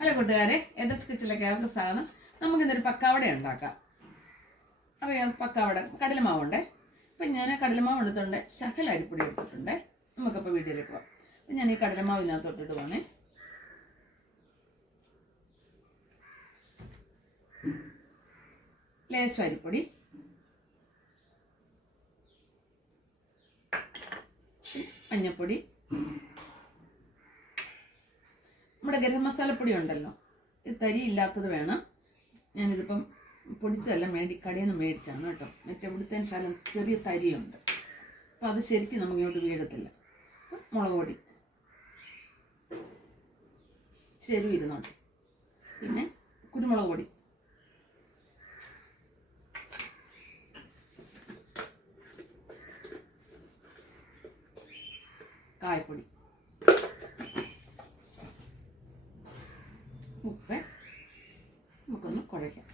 Hello കൂട്ടുകാരെ, എദർസ് കിച്ചണിലേക്ക് ഏവർക്കും സ്വാഗതം. നമുക്കിന്നൊരു പക്കാവട ഉണ്ടാക്കാം. അറിയാം, പക്കാവട കടലമാവുണ്ടേ. അപ്പം ഞാൻ കടലമാവ് എടുത്തുകൊണ്ട് ശകല അരിപ്പൊടി എടുത്തിട്ടുണ്ട്. നമുക്കപ്പോൾ വീഡിയോയിലേക്ക് പോകാം. അപ്പം ഞാൻ ഈ കടലമാവിനകത്തോട്ടിട്ട് പോകണേ. ലേശം അരിപ്പൊടി, മഞ്ഞൾപ്പൊടി, നമ്മുടെ ഗരം മസാലപ്പൊടി ഉണ്ടല്ലോ, ഇത് തരി ഇല്ലാത്തത് വേണം. ഞാനിതിപ്പം പൊടിച്ചതല്ല, കടയിൽ നിന്ന് മേടിച്ചാണ് കേട്ടോ. മറ്റേ ഇവിടുത്തെ ശാലം ചെറിയ തരിയുണ്ട്, അപ്പോൾ അത് ശരിക്കും നമുക്കിങ്ങോട്ട് വീഴത്തില്ല. മുളക് പൊടി ചെരുവ് ഇരുന്നോട്ടെ, പിന്നെ കുരുമുളക് പൊടി, കായപ്പൊടി, ഉപ്പ്. നമുക്കൊന്ന് കുഴയ്ക്കാം.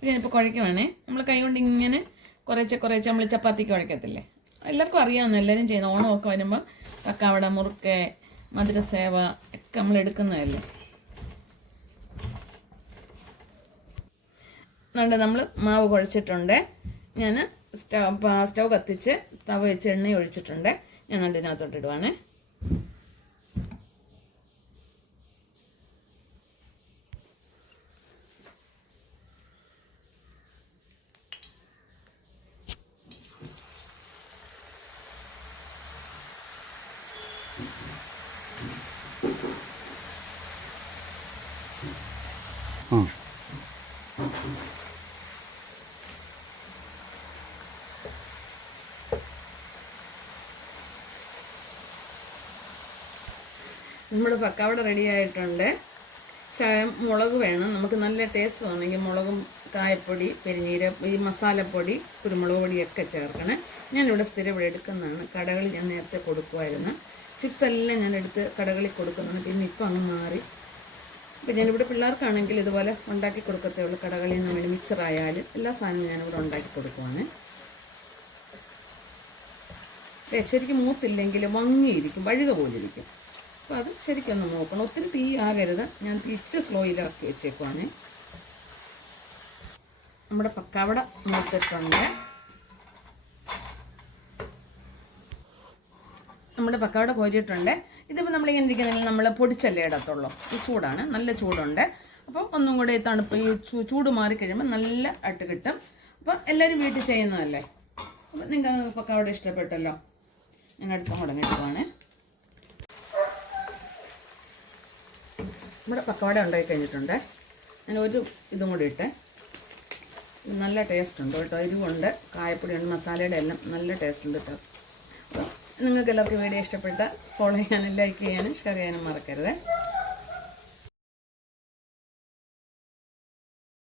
ഇതിനിപ്പോൾ കുഴയ്ക്കുവാണേ. നമ്മൾ കൈ കൊണ്ട് ഇങ്ങനെ കുറേശ്ശെ നമ്മൾ ചപ്പാത്തിക്ക് കുഴക്കത്തില്ലേ, എല്ലാവർക്കും അറിയാവുന്ന, എല്ലാവരും ചെയ്യുന്ന. ഓണമൊക്കെ വരുമ്പോൾ പക്കാവട, മുറുക്ക്, മധുരസേവ ഒക്കെ നമ്മൾ എടുക്കുന്നതല്ലേ. അതുകൊണ്ട് നമ്മൾ മാവ് കുഴച്ചിട്ടുണ്ട്. ഞാൻ സ്റ്റൗ കത്തിച്ച് തവ വെച്ച് എണ്ണ ഒഴിച്ചിട്ടുണ്ട്. ഞാൻ അതിനകത്തോട്ട് ഇടുവാണേ. നമ്മുടെ പക്കാവട റെഡി ആയിട്ടുണ്ട്. മുളക് വേണം നമുക്ക് നല്ല ടേസ്റ്റ് തോന്നുമെങ്കിൽ മുളകും, കായപ്പൊടി, പെരിഞ്ഞീരം, ഈ മസാലപ്പൊടി, കുരുമുളക് പൊടിയൊക്കെ ചേർക്കണം. ഞാനിവിടെ സ്ഥിരം ഇവിടെ എടുക്കുന്നതാണ്. കടകളിൽ ഞാൻ നേരത്തെ കൊടുക്കുമായിരുന്നു. ചിപ്സ് എല്ലാം ഞാൻ എടുത്ത് കടകളിൽ കൊടുക്കുന്നതാണ്. പിന്നെ ഇപ്പം അങ്ങ് മാറി. അപ്പം ഞാനിവിടെ പിള്ളേർക്കാണെങ്കിൽ ഇതുപോലെ ഉണ്ടാക്കി കൊടുക്കത്തേ ഉള്ളൂ. കടകളിൽ നിന്ന് വേണ്ടി മിക്സറായാലും എല്ലാ സാധനവും ഞാനിവിടെ ഉണ്ടാക്കി കൊടുക്കുവാണ്. ശരിക്കും മൂത്തില്ലെങ്കിൽ മങ്ങിയിരിക്കും, വഴുക പോലിരിക്കും. അപ്പോൾ അത് ശരിക്കൊന്ന് നോക്കണം. ഒത്തിരി തീ ആകരുത്. ഞാൻ തിരിച്ച് സ്ലോയിലാക്കി വെച്ചേക്കുവാണ്. നമ്മുടെ പക്കാവട മൂത്തിട്ടുണ്ട്. നമ്മുടെ പക്കാവട കോരിയിട്ടുണ്ട്. ഇതിപ്പോൾ നമ്മളിങ്ങനെ ഇരിക്കുന്നെങ്കിൽ നമ്മൾ പൊടിച്ചല്ലേ ഇടത്തുള്ളൂ. ഈ ചൂടാണ്, നല്ല ചൂടുണ്ട്. അപ്പം ഒന്നും കൂടെ തണുപ്പ്, ഈ ചൂട് മാറി കഴിയുമ്പോൾ നല്ല ആയിട്ട് കിട്ടും. അപ്പം എല്ലാവരും വീട്ടിൽ ചെയ്യുന്നതല്ലേ. അപ്പം നിങ്ങൾക്ക് പക്കാവട ഇഷ്ടപ്പെട്ടല്ലോ. ഞാൻ അടുത്ത മുടങ്ങിട്ടുവാണ്. നമ്മുടെ പക്കവട ഉണ്ടാക്കി കഴിഞ്ഞിട്ടുണ്ട്. ഞാൻ ഒരു ഇതും കൂടി ഇട്ട്. നല്ല ടേസ്റ്റ് ഉണ്ട് കേട്ടോ. എരിവുണ്ട്, കായപ്പൊടിയുണ്ട്, മസാലയുടെ എല്ലാം നല്ല ടേസ്റ്റ് ഉണ്ട് കേട്ടോ. അപ്പോൾ നിങ്ങൾക്ക് എല്ലാവർക്കും വീഡിയോ ഇഷ്ടപ്പെട്ട ഫോളോ ചെയ്യാനും ലൈക്ക് ചെയ്യാനും ഷെയർ ചെയ്യാനും മറക്കരുത്.